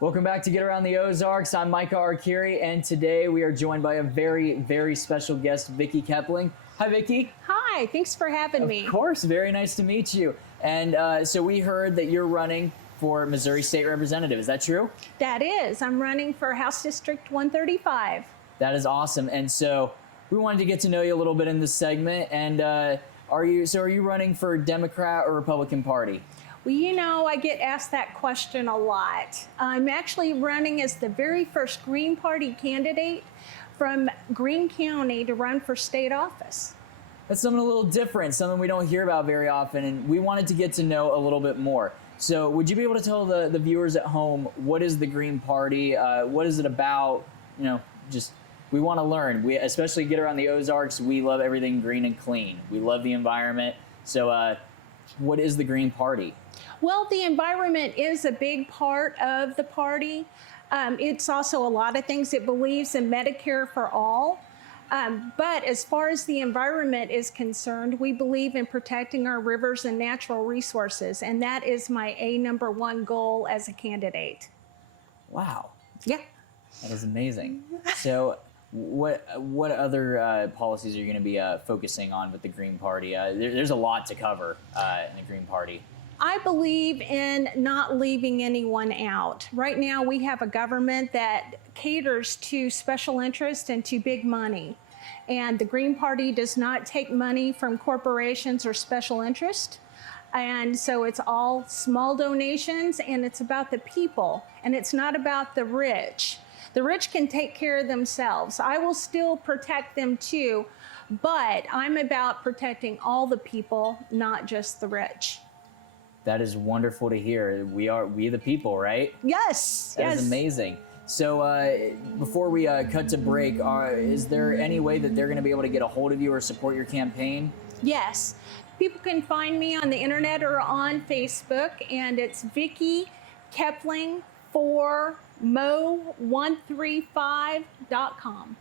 Welcome back to Get Around the Ozarks. I'm Micah Arcuri, and today we are joined by a very, very special guest, Vicke Kepling. Hi, Vicke. Hi, thanks for having me. Of course, very nice to meet you. And so we heard that you're running for Missouri State Representative. Is that true? That is. I'm running for House District 135. That is awesome. And so we wanted to get to know you a little bit in this segment. And are you running for Democrat or Republican Party? Well, you know, I get asked that question a lot. I'm actually running as the very first Green Party candidate from Greene County to run for state office. That's something a little different, something we don't hear about very often, and we wanted to get to know a little bit more. So would you be able to tell the viewers at home, what is the Green Party? What is it about? You know, just, we want to learn. We especially Get Around the Ozarks, we love everything green and clean. We love the environment. So what is the Green Party? Well, the environment is a big part of the party. It's also a lot of things. It believes in Medicare for all. But as far as the environment is concerned, we believe in protecting our rivers and natural resources. And that is my number one goal as a candidate. Wow. Yeah. That is amazing. So what other policies are you going to be focusing on with the Green Party? There's a lot to cover in the Green Party. I believe in not leaving anyone out. Right now, we have a government that caters to special interest and to big money. And the Green Party does not take money from corporations or special interest. And so it's all small donations, and it's about the people, and it's not about the rich. The rich can take care of themselves. I will still protect them too, but I'm about protecting all the people, not just the rich. That is wonderful to hear. We the people, right? Yes. That yes. is amazing. So before we cut to break, is there any way that they're going to be able to get a hold of you or support your campaign? Yes. People can find me on the internet or on Facebook, and it's Vicke Kepling for mo135.com.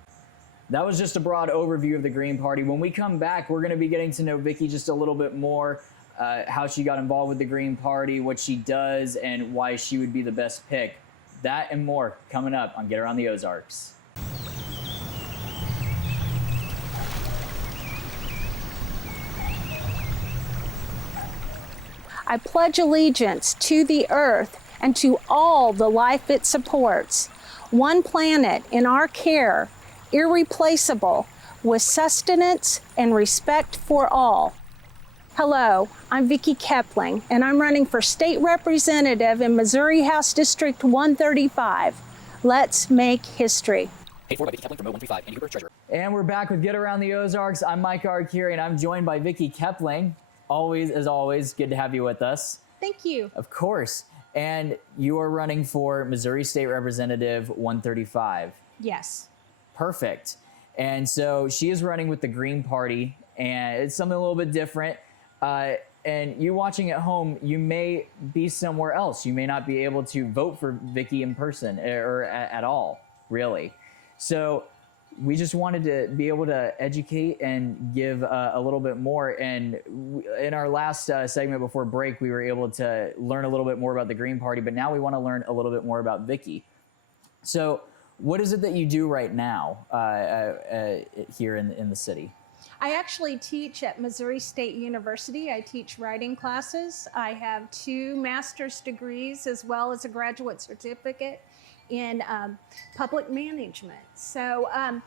That was just a broad overview of the Green Party. When we come back, we're going to be getting to know Vicke just a little bit more. How she got involved with the Green Party, what she does, and why she would be the best pick. That and more coming up on Get Around the Ozarks. I pledge allegiance to the earth and to all the life it supports. One planet in our care, irreplaceable, with sustenance and respect for all. Hello, I'm Vicke Kepling, and I'm running for state representative in Missouri House District 135. Let's make history. Paid for by Vicke Kepling from Mo135 and Huber Treasurer. And we're back with Get Around the Ozarks. I'm Micah Arcuri, and I'm joined by Vicke Kepling. As always, good to have you with us. Thank you. Of course. And you are running for Missouri State Representative 135. Yes. Perfect. And so she is running with the Green Party, and it's something a little bit different. And you watching at home, you may be somewhere else. You may not be able to vote for Vicke in person or at all, really. So we just wanted to be able to educate and give a little bit more. And in our last segment before break, we were able to learn a little bit more about the Green Party, but now we want to learn a little bit more about Vicke. So what is it that you do right now here in the city? I actually teach at Missouri State University. I teach writing classes. I have 2 master's degrees as well as a graduate certificate in public management. So I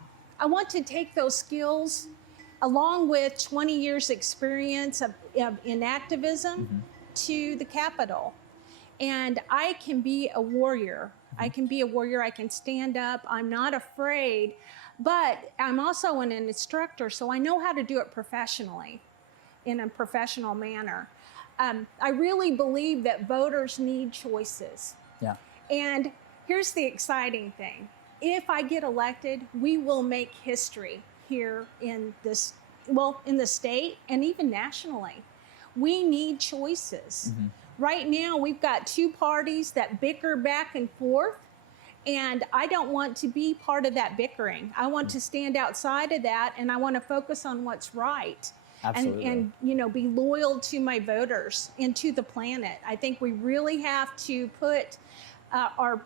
want to take those skills along with 20 years experience in activism to the Capitol. And I can be a warrior. I can be a warrior. I can stand up. I'm not afraid. But I'm also an instructor, so I know how to do it professionally, in a professional manner. I really believe that voters need choices. Yeah. And here's the exciting thing. If I get elected, we will make history here in this, in the state and even nationally. We need choices. Right now, we've got 2 parties that bicker back and forth. And I don't want to be part of that bickering. I want to stand outside of that, and I want to focus on what's right. Absolutely. And you know, be loyal to my voters and to the planet. I think we really have to put our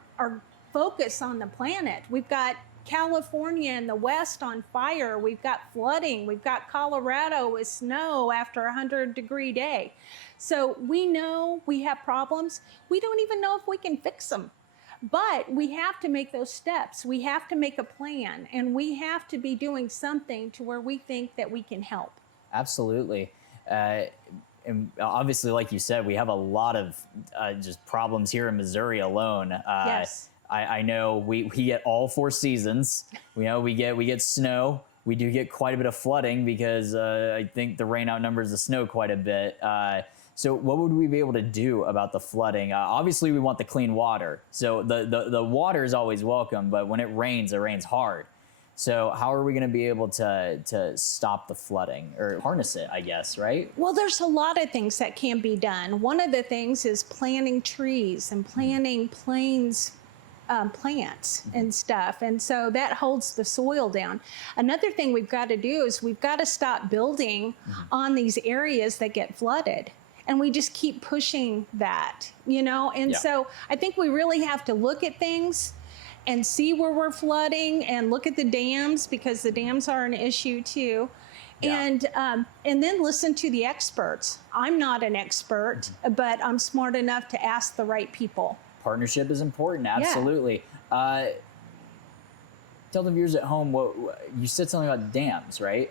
focus on the planet. We've got California in the west on fire. We've got flooding. We've got Colorado with snow after a 100-degree day. So we know we have problems. We don't even know if we can fix them. But we have to make those steps. We have to make a plan, and we have to be doing something to where we think that we can help. Absolutely. And obviously, like you said, we have a lot of just problems here in Missouri alone. Yes. I know we get all 4 seasons. We get snow. We do get quite a bit of flooding because I think the rain outnumbers the snow quite a bit. So what would we be able to do about the flooding? Obviously, we want the clean water. So the water is always welcome, but when it rains hard. So how are we going to be able to stop the flooding or harness it, I guess, right? Well, there's a lot of things that can be done. One of the things is planting trees and planting plants and stuff. And so that holds the soil down. Another thing we've got to do is we've got to stop building on these areas that get flooded. And we just keep pushing that, And so I think we really have to look at things and see where we're flooding and look at the dams, because the dams are an issue too. And then listen to the experts. I'm not an expert, but I'm smart enough to ask the right people. Partnership is important, absolutely. Yeah. Tell the viewers at home, you said something about dams, right?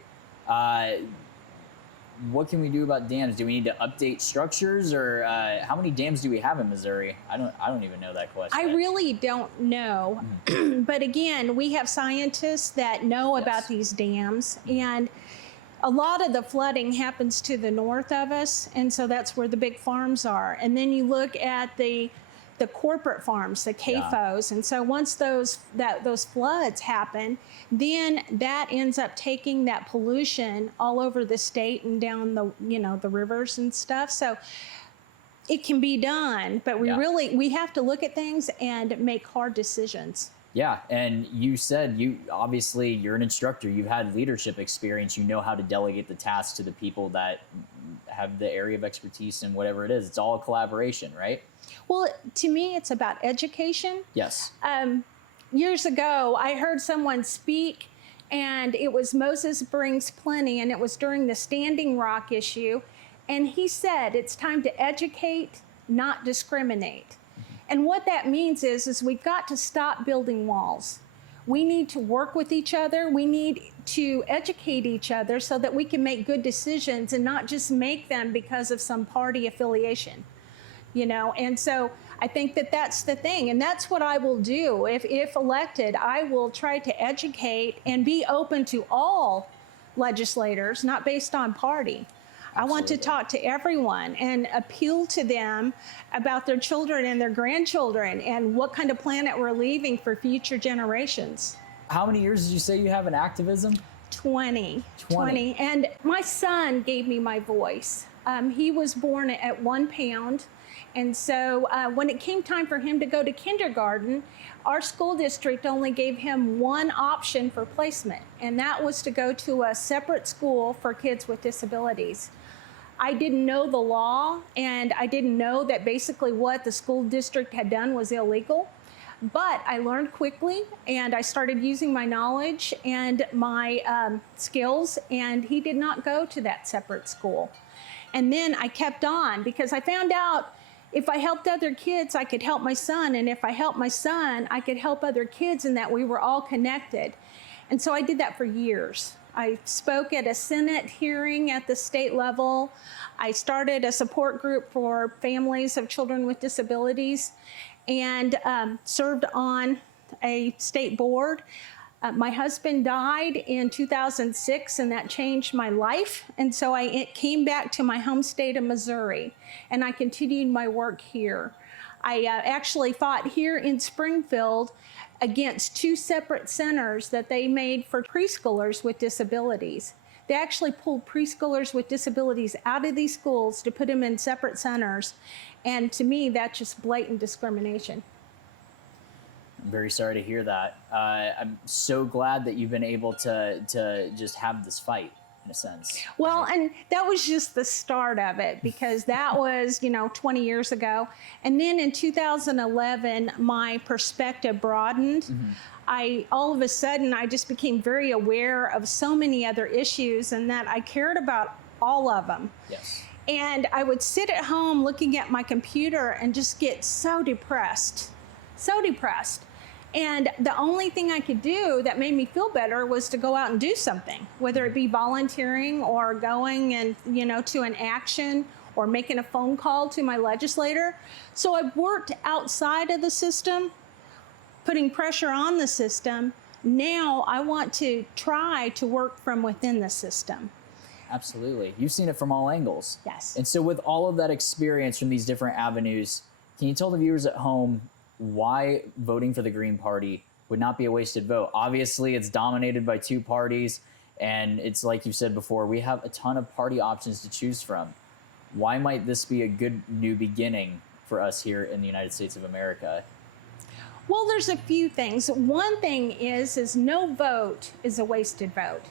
What can we do about dams? Do we need to update structures, or how many dams do we have in Missouri? I don't even know that question. I really don't know. But again, we have scientists that know about these dams, and a lot of the flooding happens to the north of us, and so that's where the big farms are. And then you look at the corporate farms, the CAFOs, and so once those floods happen, then that ends up taking that pollution all over the state and down the rivers and stuff. So it can be done, but we have to look at things and make hard decisions. Yeah, and you said you're an instructor. You've had leadership experience. You know how to delegate the tasks to the people that have the area of expertise in whatever it is. It's all a collaboration, right? Well, to me, it's about education. Yes. Years ago, I heard someone speak, and it was Moses Brings Plenty, and it was during the Standing Rock issue. And he said, it's time to educate, not discriminate. And what that means is we've got to stop building walls. We need to work with each other. We need to educate each other so that we can make good decisions and not just make them because of some party affiliation, And so I think that that's the thing. And that's what I will do. If elected, I will try to educate and be open to all legislators, not based on party. Absolutely. I want to talk to everyone and appeal to them about their children and their grandchildren and what kind of planet we're leaving for future generations. How many years did you say you have in activism? 20. And my son gave me my voice. He was born at 1 pound. And so when it came time for him to go to kindergarten, our school district only gave him one option for placement, and that was to go to a separate school for kids with disabilities. I didn't know the law, and I didn't know that basically what the school district had done was illegal. But I learned quickly, and I started using my knowledge and my skills, and he did not go to that separate school. And then I kept on because I found out if I helped other kids, I could help my son. And if I helped my son, I could help other kids, and that we were all connected. And so I did that for years. I spoke at a Senate hearing at the state level. I started a support group for families of children with disabilities and served on a state board. My husband died in 2006, and that changed my life. And so I came back to my home state of Missouri, and I continued my work here. I actually fought here in Springfield against 2 separate centers that they made for preschoolers with disabilities. They actually pulled preschoolers with disabilities out of these schools to put them in separate centers. And to me, that's just blatant discrimination. I'm very sorry to hear that. I'm so glad that you've been able to just have this fight. in a sense. Well, and that was just the start of it, because that was, 20 years ago. And then in 2011, my perspective broadened. All of a sudden, I just became very aware of so many other issues, and that I cared about all of them. Yes. And I would sit at home looking at my computer and just get so depressed. And the only thing I could do that made me feel better was to go out and do something, whether it be volunteering or going and, to an action or making a phone call to my legislator. So I worked outside of the system, putting pressure on the system. Now I want to try to work from within the system. Absolutely. You've seen it from all angles. Yes. And so with all of that experience from these different avenues, can you tell the viewers at home why voting for the Green Party would not be a wasted vote? Obviously, it's dominated by two parties, and it's like you said before, we have a ton of party options to choose from. Why might this be a good new beginning for us here in the United States of America? Well, there's a few things. One thing is no vote is a wasted vote.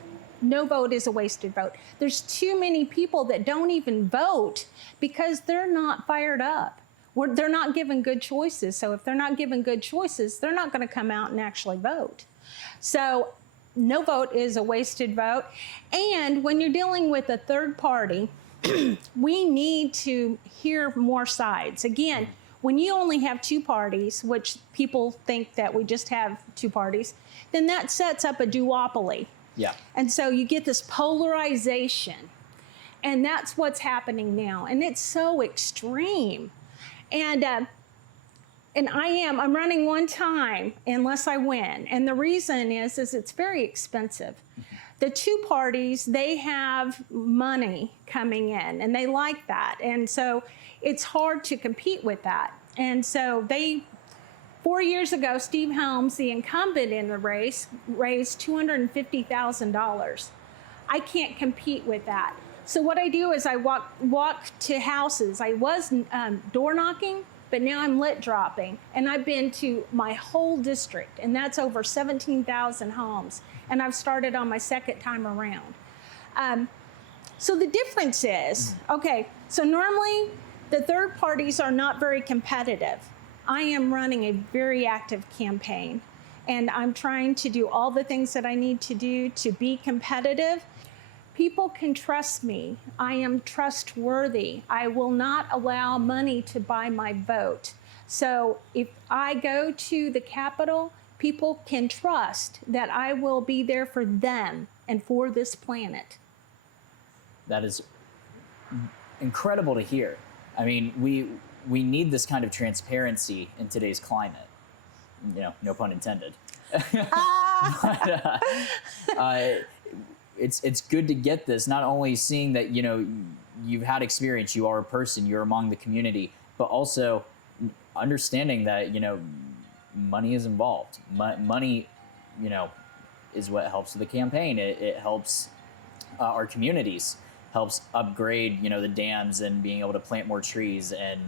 No vote is a wasted vote. There's too many people that don't even vote because they're not fired up. They're not given good choices. So if they're not given good choices, they're not going to come out and actually vote. So no vote is a wasted vote. And when you're dealing with a third party, we need to hear more sides. Again, when you only have two parties, which people think that we just have two parties, then that sets up a duopoly. Yeah. And so you get this polarization. And that's what's happening now. And it's so extreme. And I'm running one time unless I win. And the reason is it's very expensive. The two parties, they have money coming in, and they like that. And so it's hard to compete with that. And so 4 years ago, Steve Helms, the incumbent in the race, raised $250,000. I can't compete with that. So what I do is I walk to houses. I was door knocking, but now I'm lit dropping. And I've been to my whole district, and that's over 17,000 homes. And I've started on my second time around. So the difference is, okay, so normally the third parties are not very competitive. I am running a very active campaign, and I'm trying to do all the things that I need to do to be competitive. People can trust me. I am trustworthy. I will not allow money to buy my vote. So if I go to the Capitol, people can trust that I will be there for them and for this planet. That is incredible to hear. I mean, we need this kind of transparency in today's climate. No pun intended. But, it's good to get this, not only seeing that, you've had experience, you are a person, you're among the community, but also understanding that, money is involved. Money, is what helps with the campaign. It helps our communities, helps upgrade, the dams and being able to plant more trees and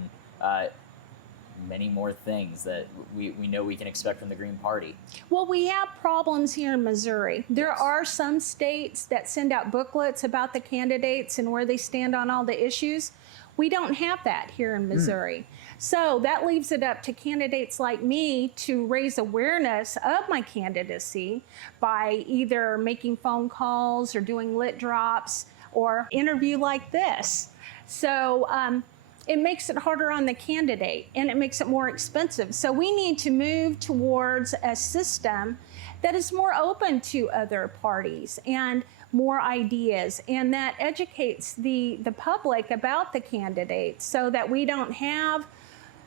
many more things that we know we can expect from the Green Party. Well, we have problems here in Missouri. There are some states that send out booklets about the candidates and where they stand on all the issues. We don't have that here in Missouri. So that leaves it up to candidates like me to raise awareness of my candidacy by either making phone calls or doing lit drops or interview like this. So it makes it harder on the candidate, and it makes it more expensive. So we need to move towards a system that is more open to other parties and more ideas, and that educates the public about the candidates so that we don't have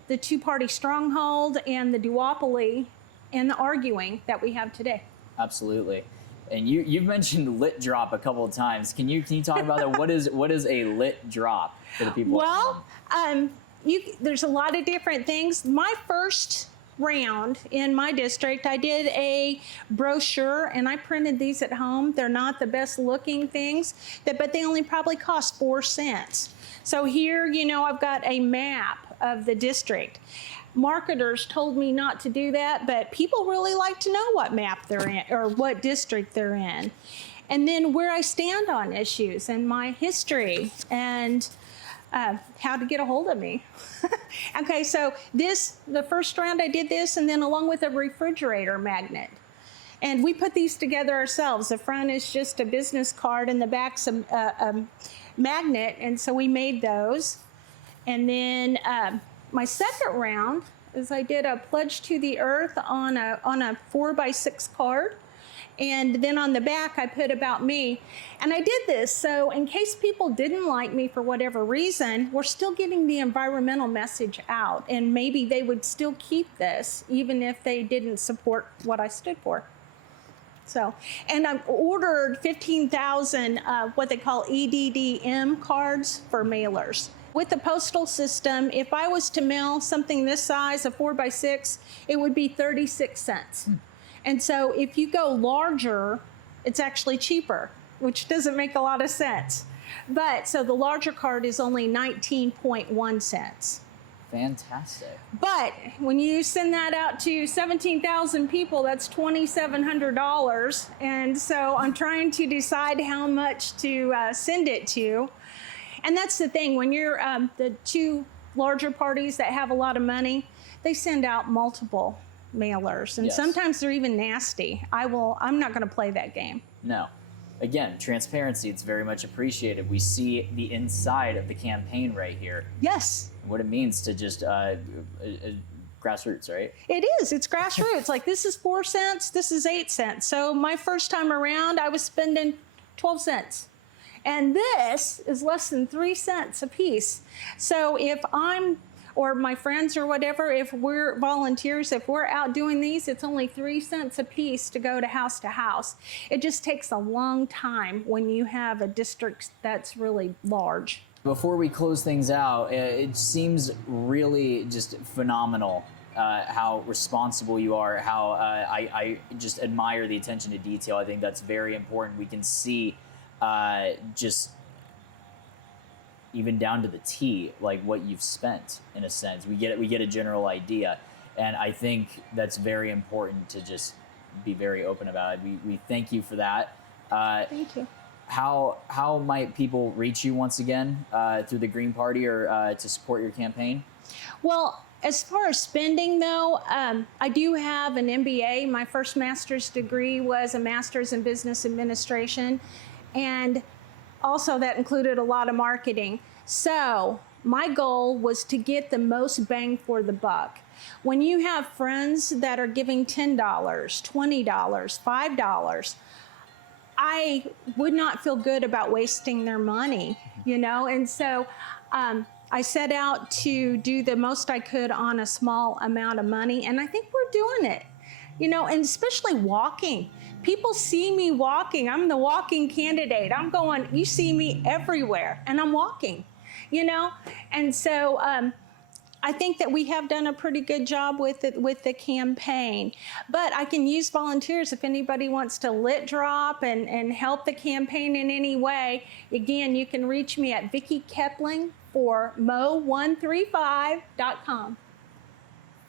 the two-party stronghold and the duopoly and the arguing that we have today. Absolutely. And you've mentioned lit drop a couple of times. Can you talk about that? What is a lit drop for the people? Well, there's a lot of different things. My first round in my district, I did a brochure, and I printed these at home. They're not the best looking things, but they only probably cost 4 cents. So here, I've got a map of the district. Marketers told me not to do that, but people really like to know what map they're in or what district they're in. and then where I stand on issues and my history and how to get a hold of me. Okay, so the first round I did this, and then along with a refrigerator magnet. And we put these together ourselves. The front is just a business card and the back's a magnet, and so we made those. And then my second round is I did a pledge to the earth on a 4x6 card. And then on the back, I put about me. And I did this so in case people didn't like me for whatever reason, we're still getting the environmental message out. And maybe they would still keep this even if they didn't support what I stood for. So, and I've ordered 15,000 what they call EDDM cards for mailers. With the postal system, if I was to mail something this size, a 4x6, it would be 36 cents. And so if you go larger, it's actually cheaper, which doesn't make a lot of sense. But so the larger card is only 19.1 cents. Fantastic. But when you send that out to 17,000 people, that's $2,700. And so I'm trying to decide how much to send it to. And that's the thing, when you're the two larger parties that have a lot of money, they send out multiple mailers, and yes. Sometimes they're even nasty. I'm not going to play that game. No. Again, transparency, it's very much appreciated. We see the inside of the campaign right here. Yes. What it means to just grassroots, right? It is. It's grassroots. Like, this is 4 cents, this is 8 cents. So my first time around, I was spending 12 cents. And this is less than 3 cents a piece. So if I'm, or my friends or whatever, if we're volunteers, if we're out doing these, it's only 3 cents a piece to go to house. It just takes a long time when you have a district that's really large. Before we close things out, it seems really just phenomenal how responsible you are, how I just admire the attention to detail. I think that's very important. We can see just even down to the T, like what you've spent in a sense. We get a general idea. And I think that's very important to just be very open about it. We thank you for that. Thank you. How might people reach you once again through the Green Party or to support your campaign? Well, as far as spending, though, I do have an MBA. My first master's degree was a master's in business administration, and also that included a lot of marketing. So my goal was to get the most bang for the buck. When you have friends that are giving $10, $20, $5, I would not feel good about wasting their money, you know? And so I set out to do the most I could on a small amount of money, and I think we're doing it, you know, and especially walking. People see me walking. I'm the walking candidate. I'm going, you see me everywhere, and I'm walking, you know? And so I think that we have done a pretty good job with the campaign. But I can use volunteers if anybody wants to lit drop and help the campaign in any way. Again, you can reach me at Vicke Kepling for mo135.com.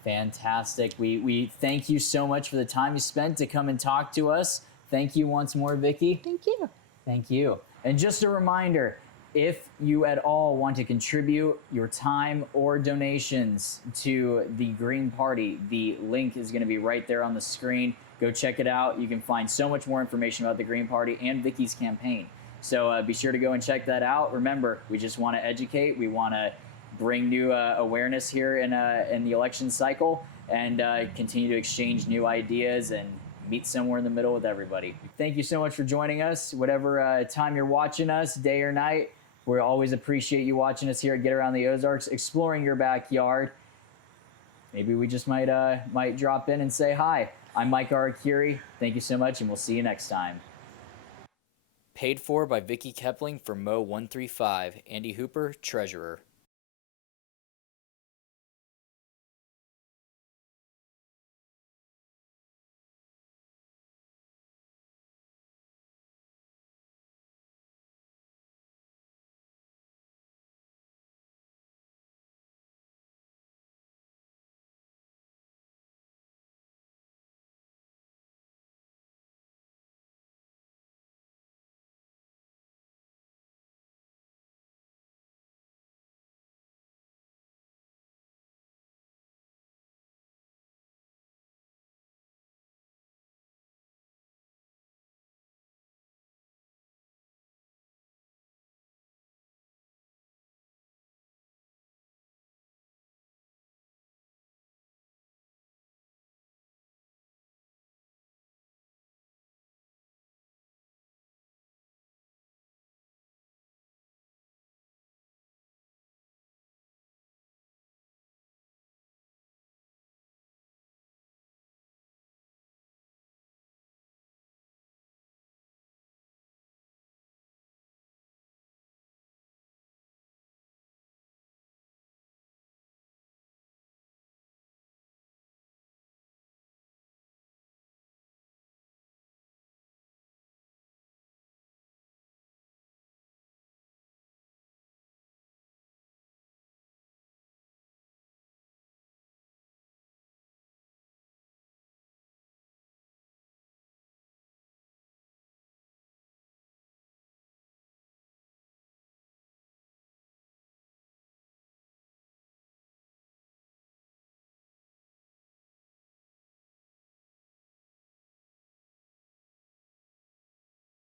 Fantastic. We thank you so much for the time you spent to come and talk to us. Thank you once more, Vicke. Thank you. Thank you. And just a reminder, if you at all want to contribute your time or donations to the Green Party, the link is going to be right there on the screen. Go check it out. You can find so much more information about the Green Party and Vicke's campaign. So be sure to go and check that out. Remember, we just want to educate. We want to bring new awareness here in the election cycle, and continue to exchange new ideas and meet somewhere in the middle with everybody. Thank you so much for joining us. Whatever time you're watching us, day or night, we always appreciate you watching us here at Get Around the Ozarks, exploring your backyard. Maybe we just might drop in and say hi. I'm Mike Arakiri. Thank you so much, and we'll see you next time. Paid for by Vicke Kepling for Mo135. Andy Hooper, Treasurer.